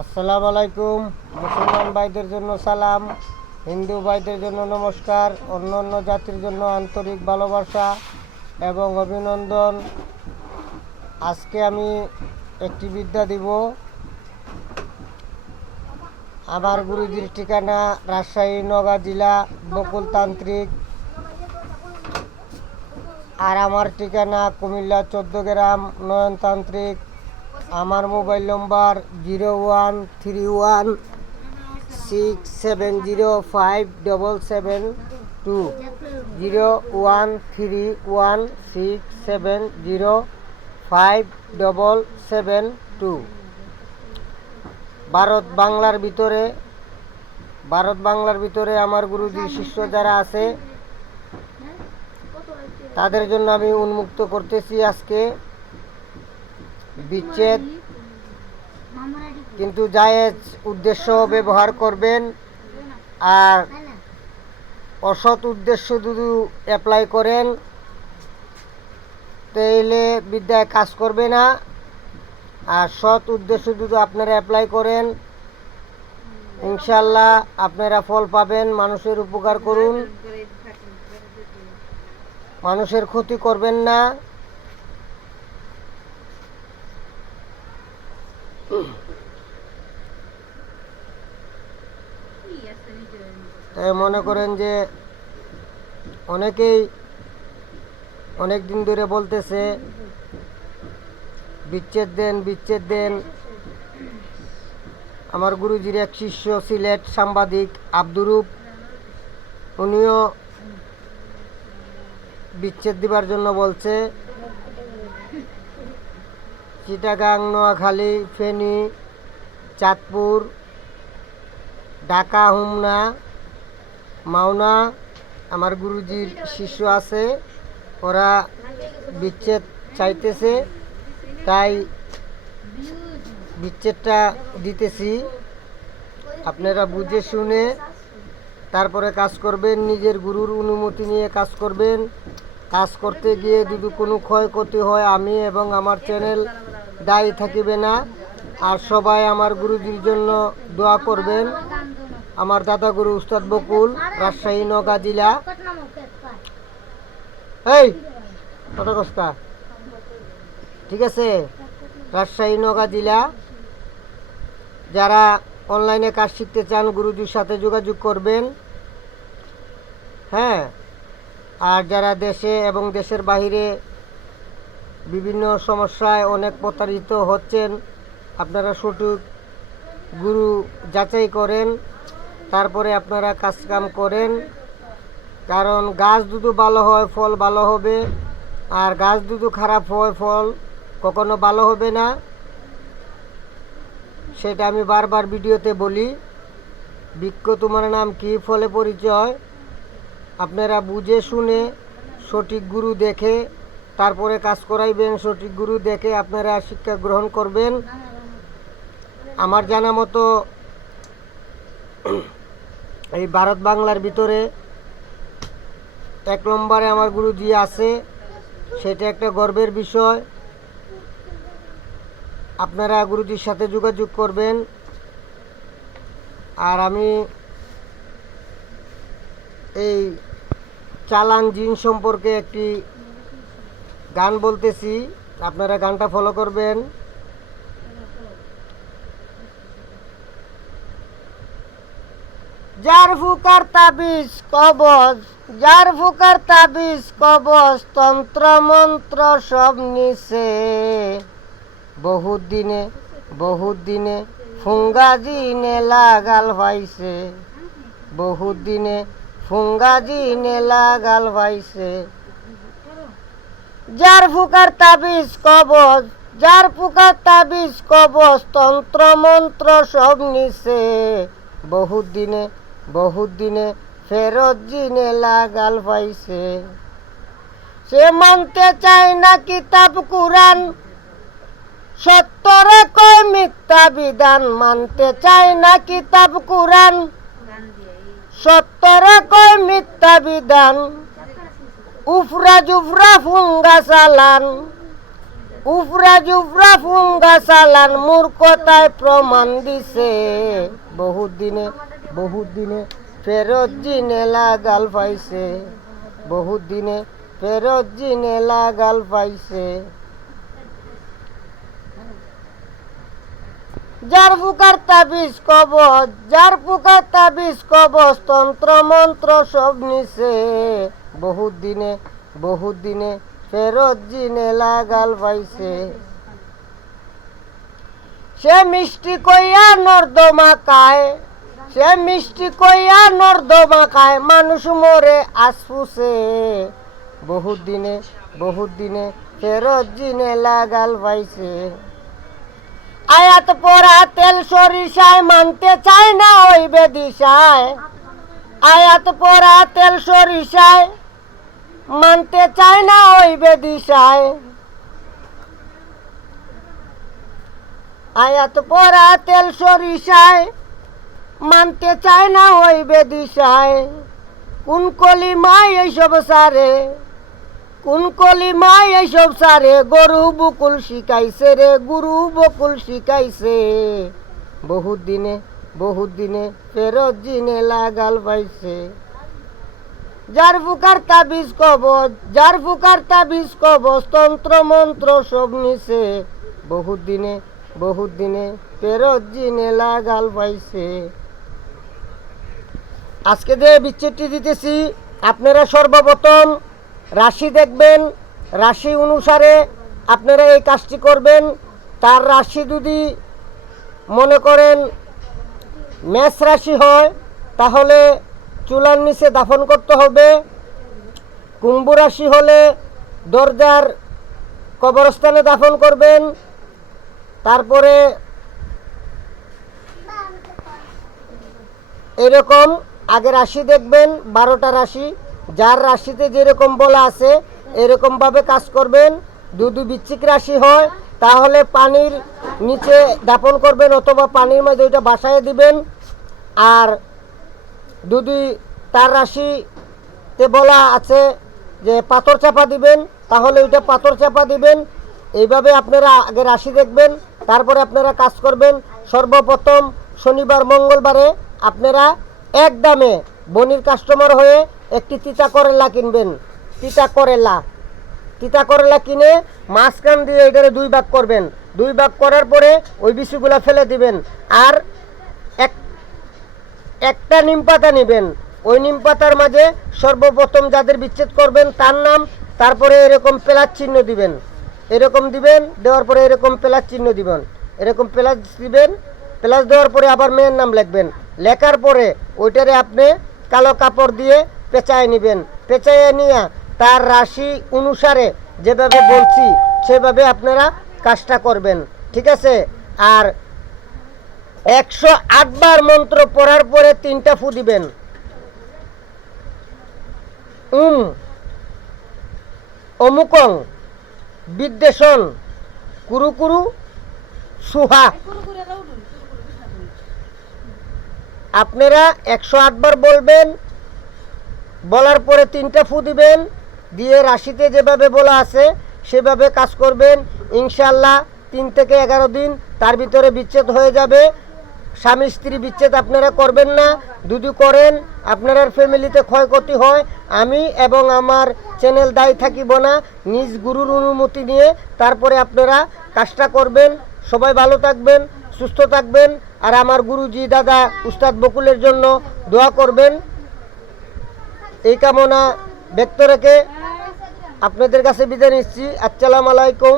আসসালামু আলাইকুম। মুসলমান ভাইদের জন্য সালাম, হিন্দু ভাইদের জন্য নমস্কার, অন্য অন্য জাতির জন্য আন্তরিক ভালোবাসা এবং অভিনন্দন। আজকে আমি একটি বিদ্যা দিব। আমার গুরুজির ঠিকানা রাজশাহী নওগাঁ জেলা বকুলতান্ত্রিক, আর আমার ঠিকানা কুমিল্লা 14 গ্রাম নয়নতান্ত্রিক। আমার মোবাইল নম্বর 013167057772, 013167057772। ভারত বাংলার ভিতরে আমার গুরুজির শিষ্য যারা আছে তাদের জন্য আমি উন্মুক্ত করতেছি আজকে বিচ্ছেদ, কিন্তু জায়েজ উদ্দেশ্য ব্যবহার করবেন। আর অসৎ উদ্দেশ্য যদি অ্যাপ্লাই করেন তাহলে বিদ্যায় কাজ করবে না। আর সৎ উদ্দেশ্য যদি আপনারা অ্যাপ্লাই করেন ইনশাল্লাহ আপনারা ফল পাবেন। মানুষের উপকার করুন, মানুষের ক্ষতি করবেন না। তাই মনে করেন যে অনেকেই অনেক দিন ধরে বলতেছে বিচ্ছেদ দেন। আমার গুরুজির এক শিষ্য সিলেট সাংবাদিক আব্দুরুপ, উনিও বিচ্ছেদ দিবার জন্য বলছে। চিটাগাং, নোয়াখালী, ফেনী, চাঁদপুর, ঢাকা, হুমনা, মাওনা আমার গুরুজির শিষ্য আছে, ওরা বিচ্ছেদ চাইতেছে। তাই বিচ্ছেদটা দিতেছি। আপনারা বুঝে শুনে তারপরে কাজ করবেন, নিজের গুরুর অনুমতি নিয়ে কাজ করবেন। কাজ করতে গিয়ে যদি কোনো ক্ষয়ক্ষতি হয় আমি এবং আমার চ্যানেল দায়ী থাকিবে না। আর সবাই আমার গুরুজির জন্য দোয়া করবেন। আমার দাদা গুরু উস্তাদ বকুল, রাজশাহী নওগাঁ জেলা। এই কতকস্তা ঠিক আছে, রাজশাহী নওগাঁ জেলা। যারা অনলাইনে কাজ শিখতে চান গুরুজির সাথে যোগাযোগ করবেন। হ্যাঁ, আর যারা দেশে এবং দেশের বাহিরে বিভিন্ন সমস্যায় অনেক প্রতারিত হচ্ছেন, আপনারা সঠিক গুরু যাচাই করেন, তারপরে আপনারা কাজকাম করেন। কারণ গাছ যদি ভালো হয় ফল ভালো হবে, আর গাছ যদি খারাপ হয় ফল কখনো ভালো হবে না। সেটা আমি বারবার ভিডিওতে বলি। বৃক্ষ তোমার নাম কি, ফলে পরিচয়। আপনারা বুঝে শুনে সঠিক গুরু দেখে তারপরে কাজ করাইবেন। সঠিক গুরু দেখে আপনারা শিক্ষা গ্রহণ করবেন। আমার জানা মতো এই ভারত বাংলার ভিতরে 1 নম্বরে আমার গুরুজি আছে, সেটা একটা গর্বের বিষয়। আপনারা গুরুজির সাথে যোগাযোগ করবেন। আর আমি এই চালান জিন সম্পর্কে একটি গান বলতেছি, আপনারা গানটা ফলো করবেন। যার ফুকার তাবিজ তন্ত্র মন্ত্র সব নিছে, বহুত দিনে ফুঙ্গা জিনে লাগাল পাইছে, বহুত দিনে ফুঙ্গা জিনে লাগাল পাইছে। যার ফুকার তাবিজ কবজ তন্ত্র মন্ত্র সব নিছে, বহুত দিনে ফেরত জিনে লাগাল পাইছে। সে মানতে চায় না কিতাব কুরআন, সত্যরে কয় মিথ্যা বিধান। মানতে চায় না কিতাব কুরআন, সত্যরে কয় মিথ্যা বিধান। উফরা জুফরা ফুঙ্গা চালান, উফরা জুফরা ফুঙ্গা চালান মূর্খতায় প্রমাণ দিছে। বহুত দিনে ফেরত জিনে লাগাল পাইছে। বহুত দিনে ফেরত জিনে লাগাল পাইছে। যার ফুকার তাবিজ কবজ, যার ফুকার তাবিজ কবজ, তন্ত্র মন্ত্র সব নিছে। বহুত দিনে ফেরত জিনে লাগাল পাইছে। সে মিষ্টি কইয়া নর্দমা খায়, সে মিষ্টি কইয়া নর্দমা খায়, মানুষ মরে আসফুসে। বহুত দিনে ফেরত জিনে লাগাল পাইছে। আয়াত পড়া তেল সরিষায়, মানতে চায় না ওই বেদিশায়। আয়াত পড়া তেল সরিষায়, মানতে চায় না ওই বেদিশায়। আয়াত পড়া তেল সরিষায়, মানতে চায় না ওই বেদিশায়। কোন কলিমায় এইসব সারে, কোন কলিমায় এইসব সারে, গরু বকুল শিখাইছে রে, গুরু বকুল শিখাইছে। বহুত দিনে ফেরত জিনে লাগাল পাইছে। যার ফুকার তাবিজ কবজ, যার ফুকার তাবিজ কবজ, তন্ত্র মন্ত্র সব নিছে। বহুত দিনে ফেরত জিনে লাগাল পাইছে। আজকে যে বিচ্ছেদটি দিতেছি, আপনারা সর্বপ্রথম রাশি দেখবেন, রাশি অনুসারে আপনারা এই কাজটি করবেন। তার রাশি যদি মনে করেন মেষ রাশি হয়, তাহলে চুলার নিচে দাফন করতে হবে। কুম্ভ রাশি হলে দরজার কবরস্থানে দাফন করবেন। তারপরে এরকম আগে রাশি দেখবেন, 12টা রাশি, যার রাশিতে যেরকম বলা আছে এরকমভাবে কাজ করবেন। যদি বৃশ্চিক রাশি হয় তাহলে পানির নিচে দাফন করবেন, অথবা পানির মধ্যে ওইটা বাসায় দিবেন। আর যদি তার রাশিতে বলা আছে যে পাথর চাপা দিবেন, তাহলে ওইটা পাথর চাপা দিবেন। এইভাবে আপনারা আগে রাশি দেখবেন, তারপরে আপনারা কাজ করবেন। সর্বপ্রথম শনিবার মঙ্গলবারে আপনারা একদমে বনির কাস্টমার হয়ে একটি তিতা করেলা কিনবেন। তিতা করেলা কিনে মাঝখান দিয়ে এটারে 2 ভাগ করবেন। 2 ভাগ করার পরে ওই বিচিগুলা ফেলে দিবেন। আর একটা নিম পাতা নেবেন। ওই নিম পাতার মাঝে সর্বপ্রথম যাদের বিচ্ছেদ করবেন তার নাম, তারপরে এরকম প্লাস চিহ্ন দিবেন। এরকম দিবেন, দেওয়ার পরে এরকম প্লাস চিহ্ন দিবেন, এরকম প্লাস দিবেন। প্লাস দেওয়ার পরে আবার মেয়ের নাম লিখবেন। লেখার পরে ওইটারে আপনি কালো কাপড় দিয়ে পেঁচায় নেবেন। পেঁচাইয়ে নিয়ে তার রাশি অনুসারে যেভাবে বলছি সেভাবে আপনারা কাজটা করবেন, ঠিক আছে? আর 108 বার মন্ত্র পড়ার পরে 3টা ফু দিবেন। অমুকং বিদ্বেষণ কুরু কুরু সুহা। আপনারা 108 বার বলবেন, বলার পরে 3টা ফু দিবেন, দিয়ে রাশিতে যেভাবে বলা আছে সেভাবে কাজ করবেন। ইনশাআল্লাহ 3 থেকে 11 দিন তার ভিতরে বিচ্ছেদ হয়ে যাবে। স্বামী স্ত্রী বিচ্ছেদ আপনারা করবেন না। যদি করেন আপনার ফ্যামিলিতে ক্ষয়ক্ষতি হয়, আমি এবং আমার চ্যানেল দায়ী থাকিব না। নিজ গুরুর অনুমতি নিয়ে তারপরে আপনারা কাজটা করবেন। সবাই ভালো থাকবেন, সুস্থ থাকবেন। আর আমার গুরুজি দাদা উস্তাদ বকুলের জন্য দোয়া করবেন। এই কামনা ব্যক্ত রেখে আপনাদের কাছে বিদায় নিচ্ছি। আসসালামু আলাইকুম।